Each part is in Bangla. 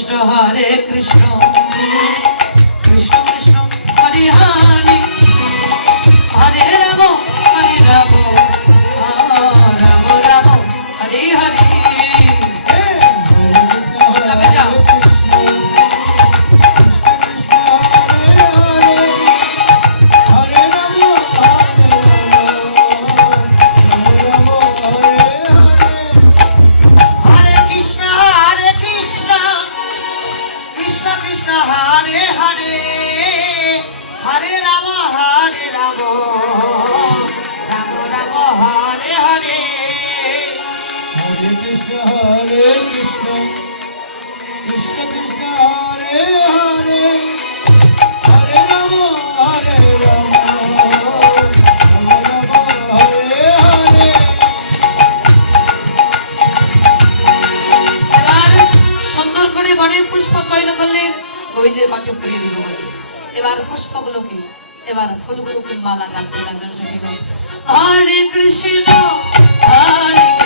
কৃষ্ণ হরে কৃষ্ণ। এবার পুষ্পগুলোকে এবার ফুলগুলোকে মালা গাঁথতে লাগলেন সখীগণ। হরে কৃষ্ণ হরে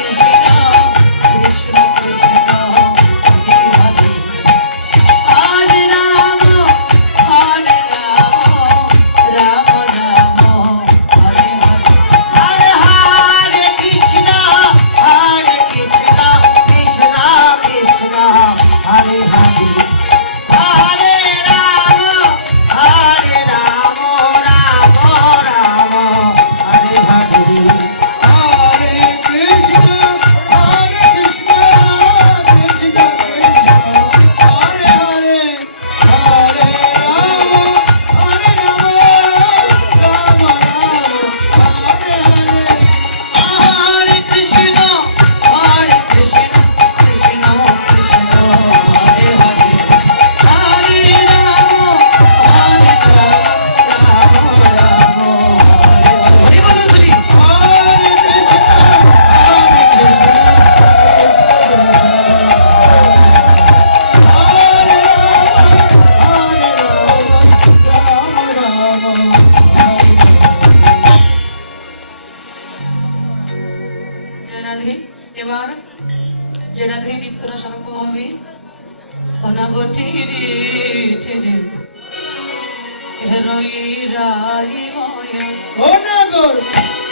রই রাই ময়। ও নগর।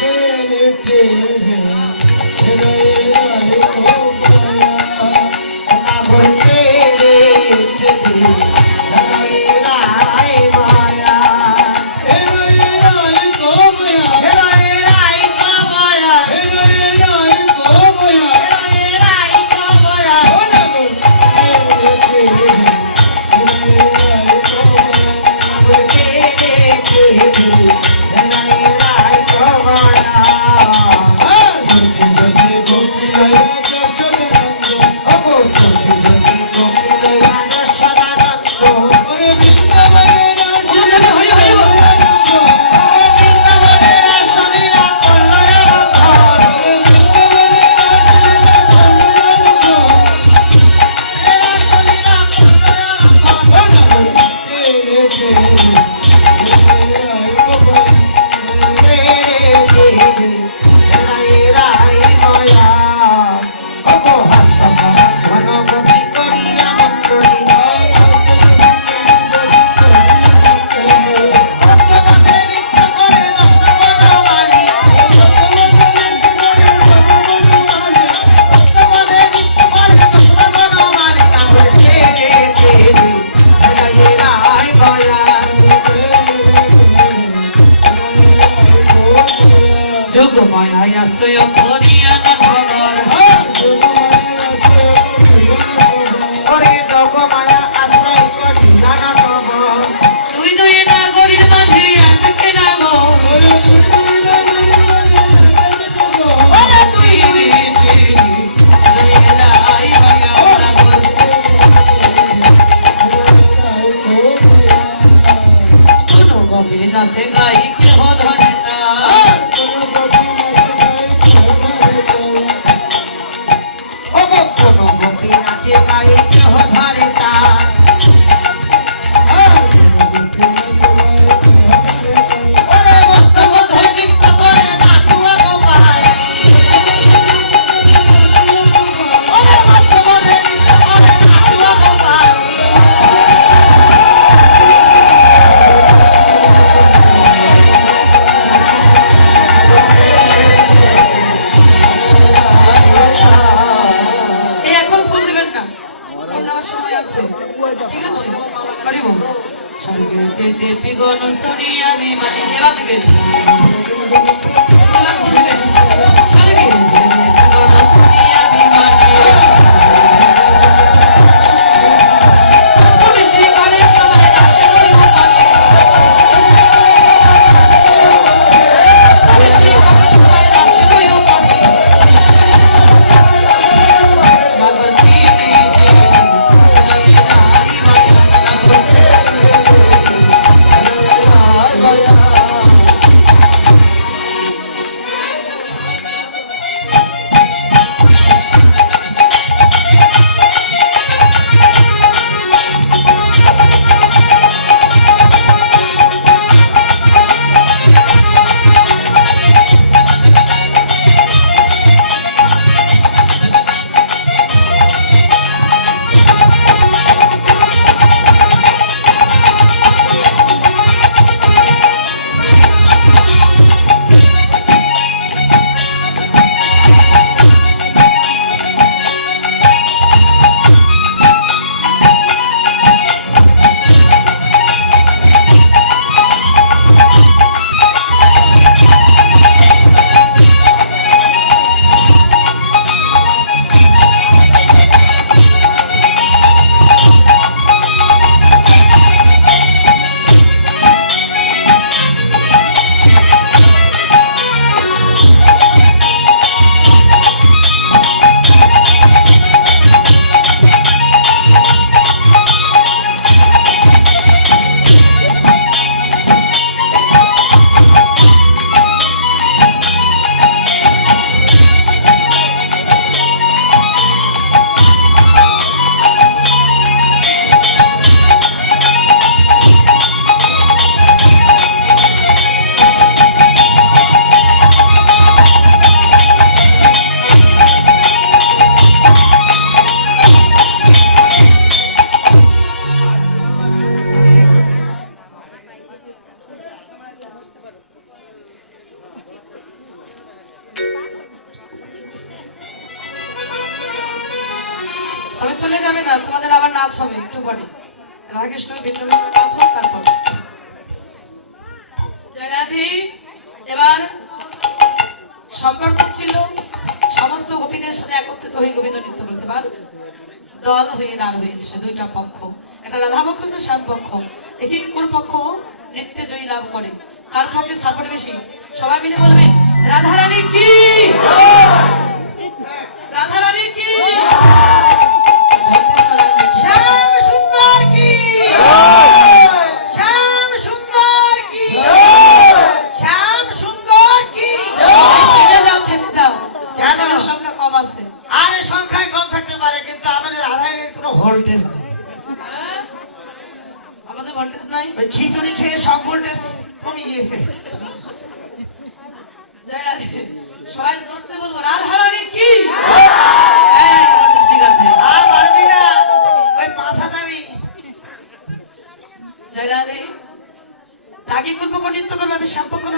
তেরে তেরে ভগবান তবে চলে যাবে না, তোমাদের আবার নাচ হবে, একটু পরে। রাধাকৃষ্ণ ভিন্ন ভিন্ন নাচ হোক, তারপর। এবার সম্পর্ক ছিল, সমস্ত গোপীদের সাথে একত্রিত হয়ে গোবিন্দ নৃত্য করেছে। দল হয়ে দাঁড় হয়েছে, দুইটা পক্ষ। একটা রাধা পক্ষ একটা শ্যাম পক্ষ দেখি কোন পক্ষ নৃত্যে জয়ী লাভ করে। কার পক্ষে সাপোর্ট বেশি? সবাই মিলে বলবেন রাধারানী কি? রাধারানী কি? ভোল্টেজ হ্যাঁ? আমাদের ভোল্টেজ নাই। ওই খিচুড়ি খেয়ে সব ভোল্টেজ কমে গিয়েছে। সবাই জোরসে বলব রাধারানী কি? হ্যাঁ ঠিক আছে। আর পারবি না। ওই পাঁচ হাজারই। জয় রাধে তাকে কোন নৃত্য করবে আমি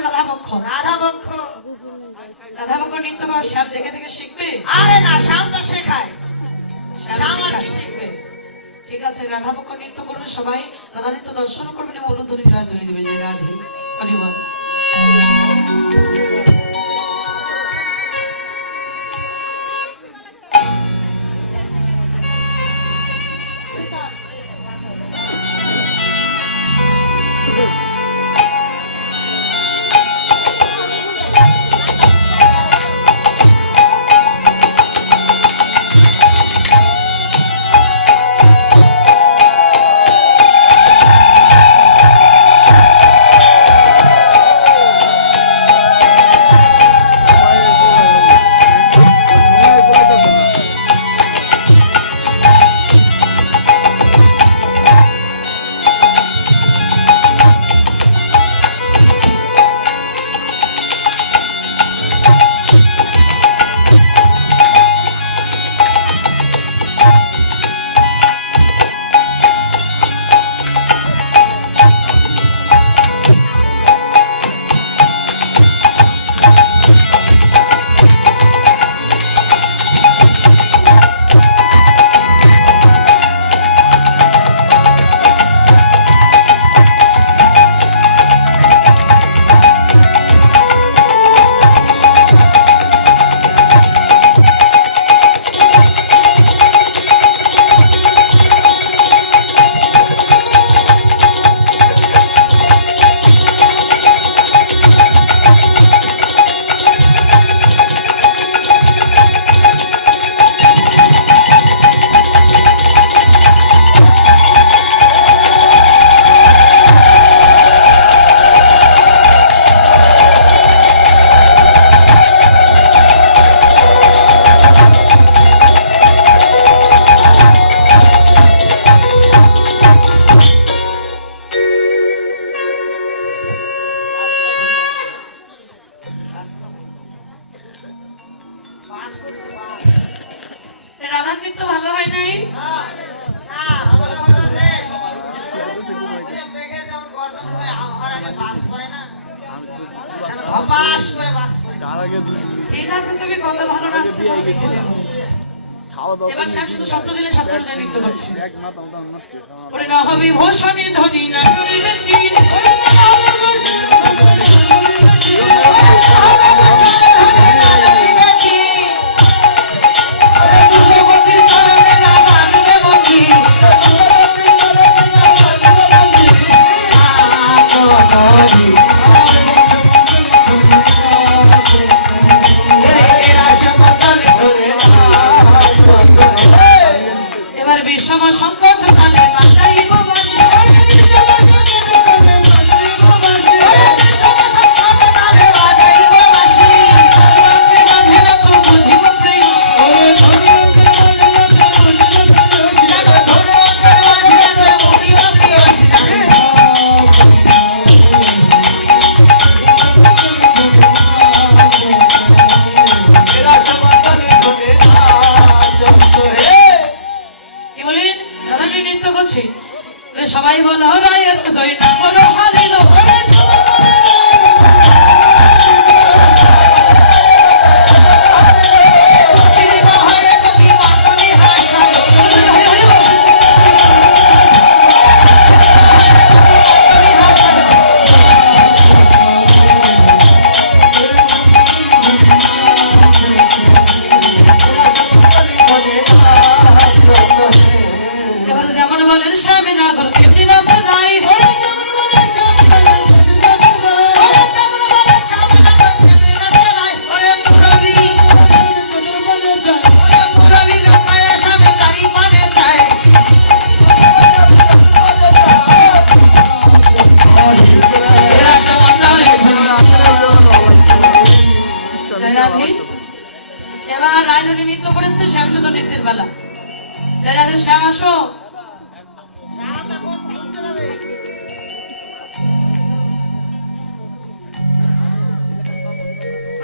রাধা পক্ষ রাধা পক্ষ রাধা পক্ষ নৃত্য করা শ্যাম দেখে দেখে শিখবে? আরে না শ্যাম তো শেখায়। ঠিক আছে, রাধা পক্ষ নৃত্য করবে সবাই। রাধা নৃত্য দর্শন করবেন এবং অনুধ্বনি জয় ধ্বনি দেবে জয় রাধে। হরি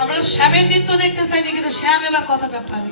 আমরা শ্যামের নৃত্য দেখতে চাইনি কিন্তু শ্যাম এবার কথাটা পারে।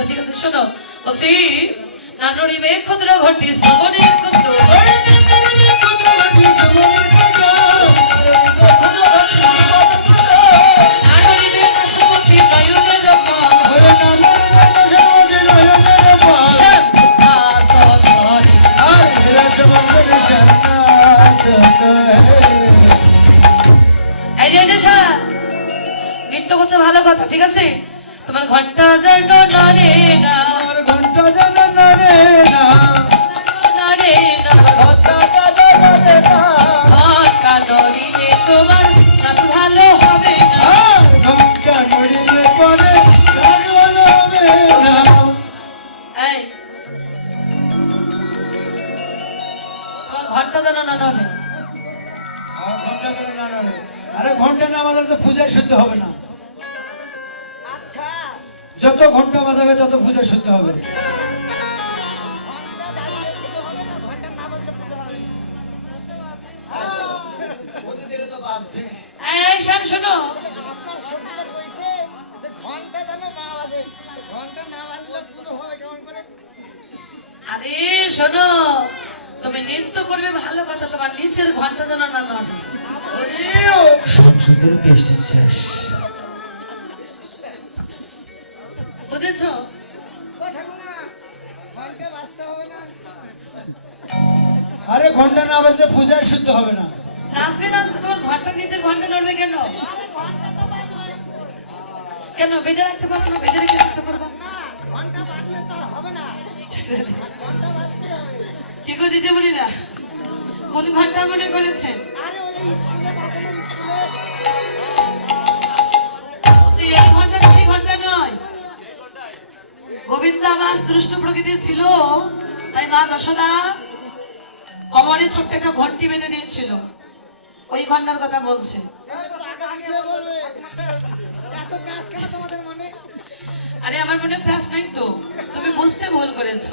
আচ্ছা ঠিক আছে, শোনো। বলছি ক্ষুদ্র ঘটি ক্ষুদ্র নানারি বন্ধু বন্ধু নানরিবে পাশাপতি নয়নের রকম ওরে নানারি বন্ধু সমাজে নয়নের পাশ শ্যামাসন ধরে আর এরা চমচমে নাচ করে এই যে এই যে স্যার নৃত্য করছে ভালো কথা, ঠিক আছে? তোমার ঘণ্টা যেন নড়ে না। ঘণ্টা যেন নড়ে না। নড়ে না। ঘণ্টা নড়িলে তোমার নাচ ভালো হবে না। আর ঘণ্টা নড়িলে পরে গান ভালো হবে না। এই তোমার ঘণ্টা যেন না নড়ে। ঘণ্টা যেন না নড়ে। আরে ঘণ্টা না বাজালে তো পূজায় শুদ্ধ হবে না। যত ঘণ্টা বাজাবে তত পূজা শুদ্ধ হবে। ঘণ্টা বাজলে পুজো হবে না ঘণ্টা না বাজলে পুজো হবে প্রতিদিনে তো বাজবে এই শ্যাম শোনো। আপনার সত্যি কইছে যে ঘণ্টা যেন না বাজে ঘণ্টা না বাজলে পুজো হবে কেমন করে? আরে শোনো তুমি নৃত্য করবে ভালো কথা তোমার নিচের ঘণ্টা যেন না নড়ে পেস্ট শেষ। বাজলে পূজায় শুদ্ধ হবে না। নাচবে নাচবে তোমার ঘণ্টা নিচে, ঘণ্টা নড়বে কেন? কেন, বেঁধে রাখতে পারো না? বেঁধে রেখে রাখতে পারবা বাজতে কি বলি না কোন ঘণ্টা মনে করেছেন? এই ঘণ্টা সেই ঘণ্টা নয়। গোবিন্দ আমার দুষ্ট প্রকৃতি ছিল, তাই মা যশোদা কমরে ছোট্ট একটা ঘন্টি বেঁধে দিয়েছিল। ওই ঘণ্টার কথা বলছে। আরে, আমার মনে প্যাস নাই তো। তুমি বুঝতে ভুল করেছ।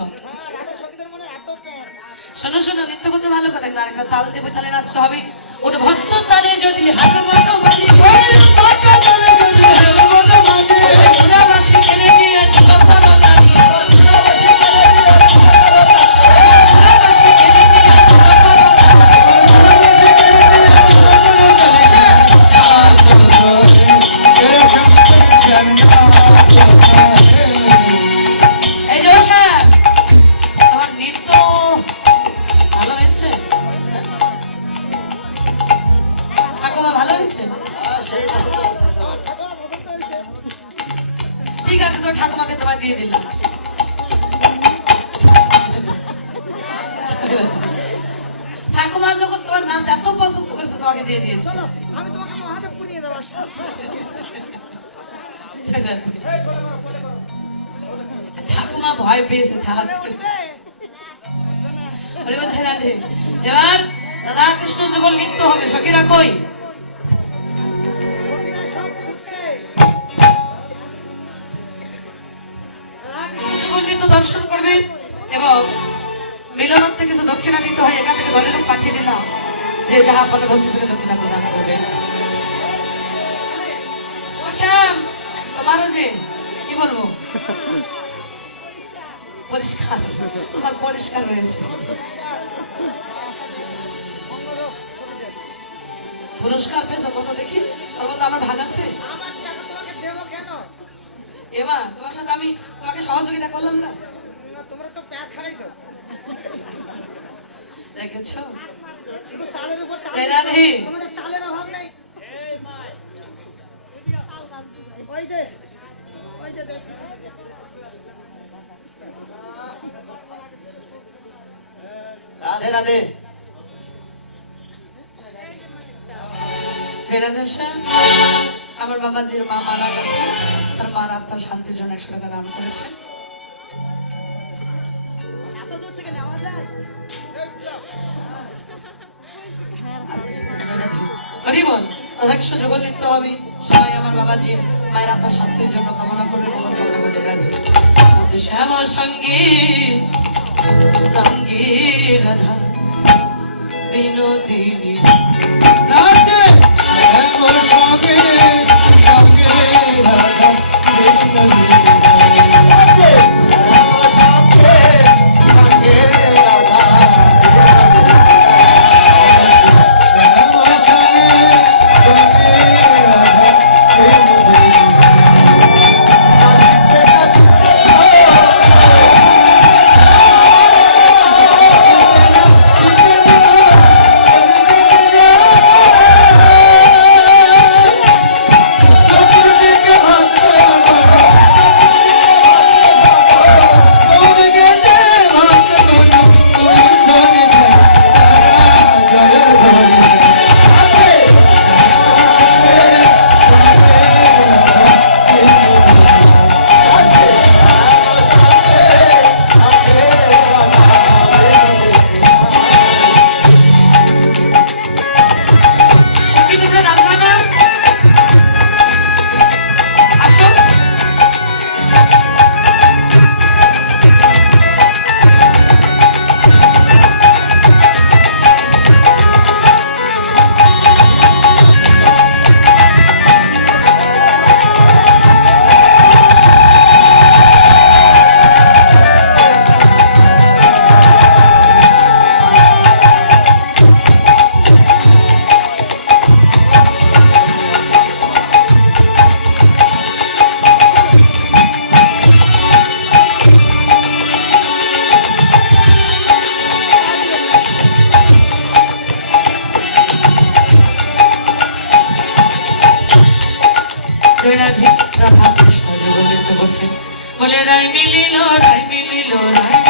শোনো শোনো, নৃত্য করছে ভালো কথা, কিন্তু আরেকটা তাল দেবে, তালে নাচতে হবে। ওটা ভক্ত তালে যদি হাতে এবার রাধাকৃষ্ণ যখন নৃত্য হবে, সখীরা কই? দর্শন করবে এবং মিলনার্থে কিছু দক্ষিণা দিতে হয়, এখান থেকে দলের লোক পাঠিয়ে দিলাম যে যাহা পরে ভক্তি সঙ্গে দক্ষিণা প্রদান করবে। ও তোমারও যে, কি বলব? পরিষ্কার তোমার পরিষ্কার রয়েছে পুরস্কার পেয়েছ কত দেখি? ওর মধ্যে আমার ভাগ আছে? এবার তোমার সাথে আমি তোমাকে সহযোগিতা করলাম না? তোমরা তো প্যাঁচ খারাইছো। দেখেছ? তালের উপর রাধে জেনাদের আমার বাবাজির মা মারা গেছে তার মার আত্মার শান্তির জন্য একশো টাকা দান করেছে এত দূর থেকে নেওয়া ঠিক আছে জয় রাধে। হরি বল রাধাকৃষ্ণ যুগল নৃত্য হবে সবাই আমার বাবাজির মায়ের আত্মার শান্তির জন্য কামনা করবে মঙ্গল কামনা করে রাধে শ্যামা সঙ্গে রাধা বিনোদিনী। রাধে রাধা কৃষ্ণ যোগ বলছেন বলে রাই মিলিল রাই মিলিল রাই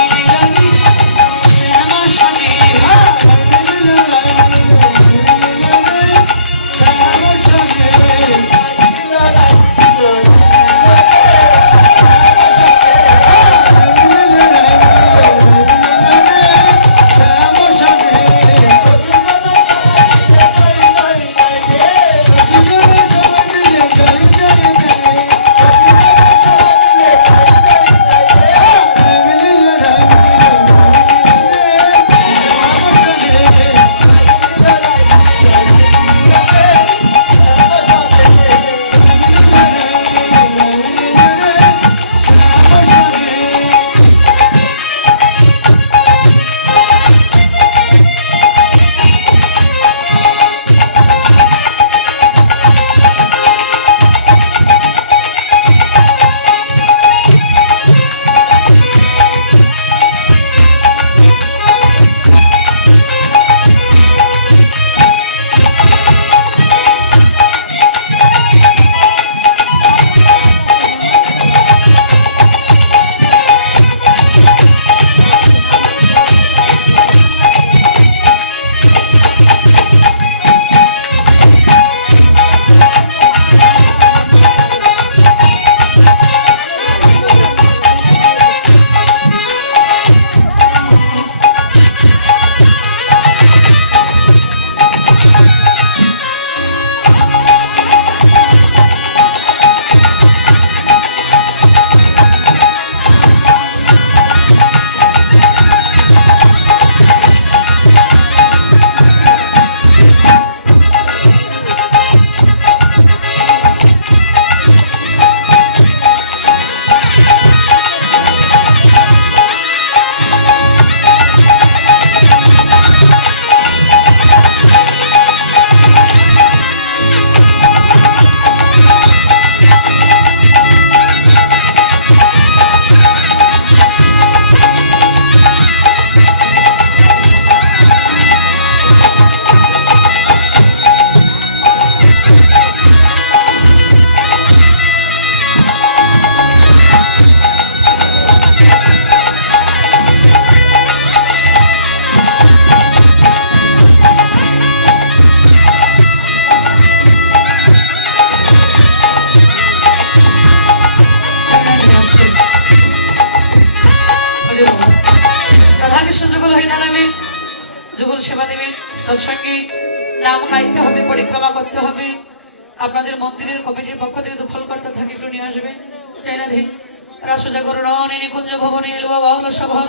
সুজাগরণিকুঞ্জ ভবনে এলুয়া বাহুল সভর।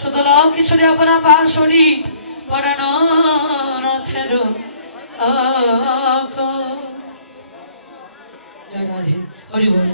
সুতল কিশোরী আপনা পাশরি পরানথের জনাধি হরিবল